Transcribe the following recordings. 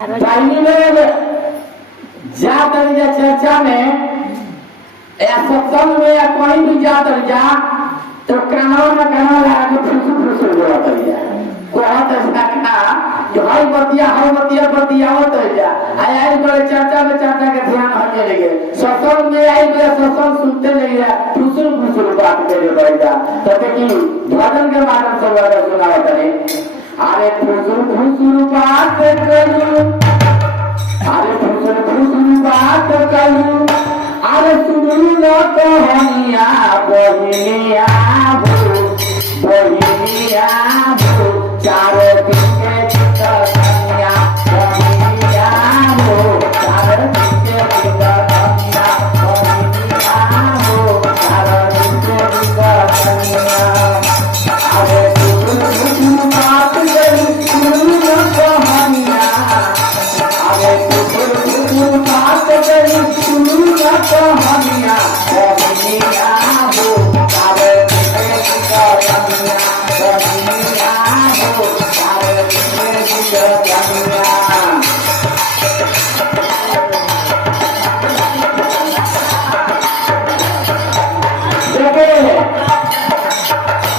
tiny में जा तरीका चर्चा में या सत्संग में या कहीं भी जा तरीका तो कानों में कानों लगा के फुसुर बोला तरीका कोहा तरीका का जो हर बतिया हो तरीका आई बड़े चर्चा में चर्चा के ध्यान हटने लगे सत्संग में आई बड़े सत्संग सुनते नहीं रहा फुसुर बात करे बढ़ेगा तो देखिए भजन के माध्यम से वाला सुना करे अरे फुसुर बात करूं अरे फुसुर बात करूं अरे सुनू न कहानिया बहिनिया भो चारों दिन के चितनिया बहिनिया भो चारों दिन के चितनिया बहिनिया भो चारों दिन के चितनिया अरे फुसुर बात करूं सुनू न कहानिया अरे फुसुर बात करूं सुनू न कहानिया बहिनिया भो चारों दिन के चितनिया बहिनिया भो चारों दिन के चितनिया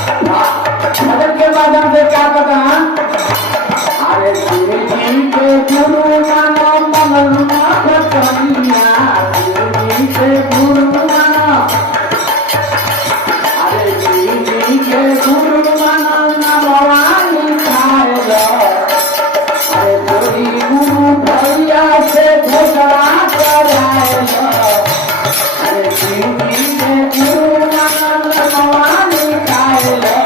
भजन के माध्यम से क्या पता अरे गुरु जी के गुरु मानो मनलुना कहानिया गुरु जी के गुरु मानो अरे गुरु जी के गुरु मानो नमवानी खाएगा अरे कोई गुरु भैया से घोषणा कराएगा अरे गुरु जी के गुरु मानो नमवानी खाएगा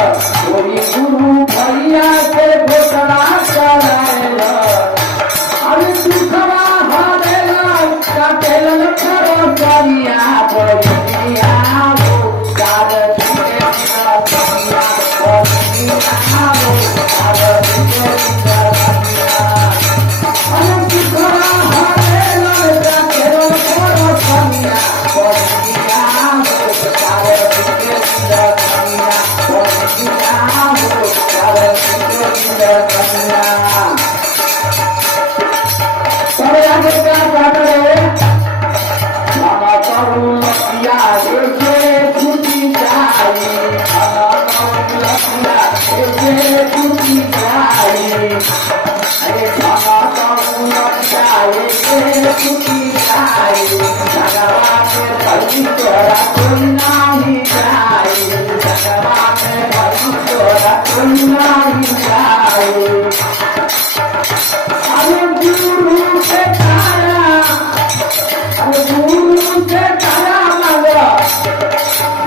कोई गुरु भैया से घोषणा कराएगा अरे दुखवा हरेला काटेला खरो करिया बहिनिया भो चार दिन के चितनिया बहिनिया भो चार दिन के चितनिया अरे दुखवा हरेला काटेला खरो करिया बहिनिया भो चार दिन के चितनिया बहिनिया भो चार दिन के चितनिया तब आगे क्या कहते हैं मामा करू लखिया से छुट्टी जाई मामा करू लखिया से छुट्टी जाई अरे मामा करू लखिया से छुट्टी जाई जगवा में भरी तोरा कोई नहीं जाई जगवा में भरी तोरा कोई नहीं जाई अरे गुरु से तारा अरे गुरु से तारा मांगो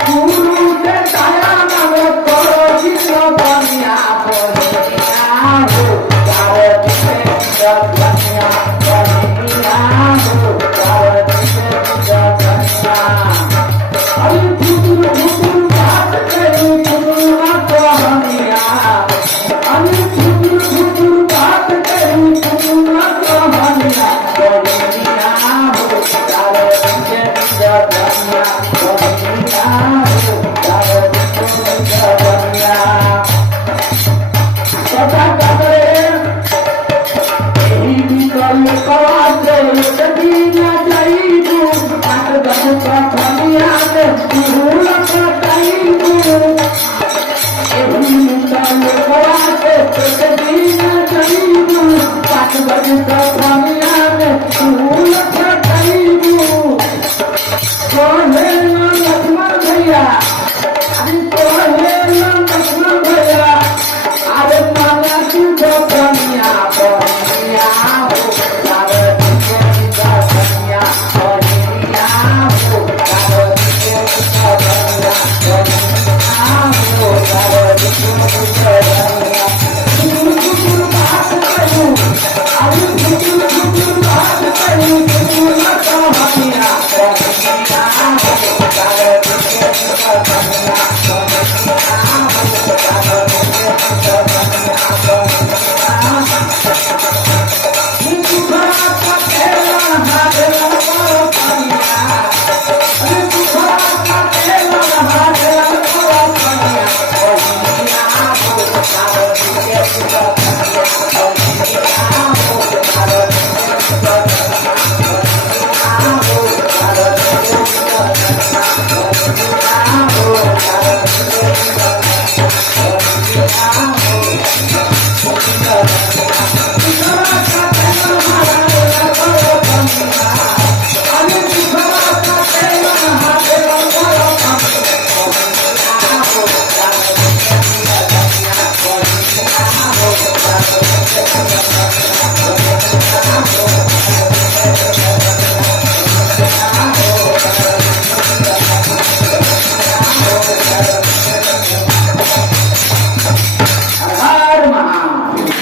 गुरु से तारा मांगो करो जिसको बनिया बनिया हो चारों दिन के चितनिया बनिया हो चारों दिन के चितनिया अरे फुसुर बात करूं सुनू न कहानिया अरे फुसुर बात करूं सुनू न कहानिया बहिनिया हो चारों दिन के चितनिया बहिनिया हो चारों दिन के चितनिया पता करे यही निकल कवा से सकीना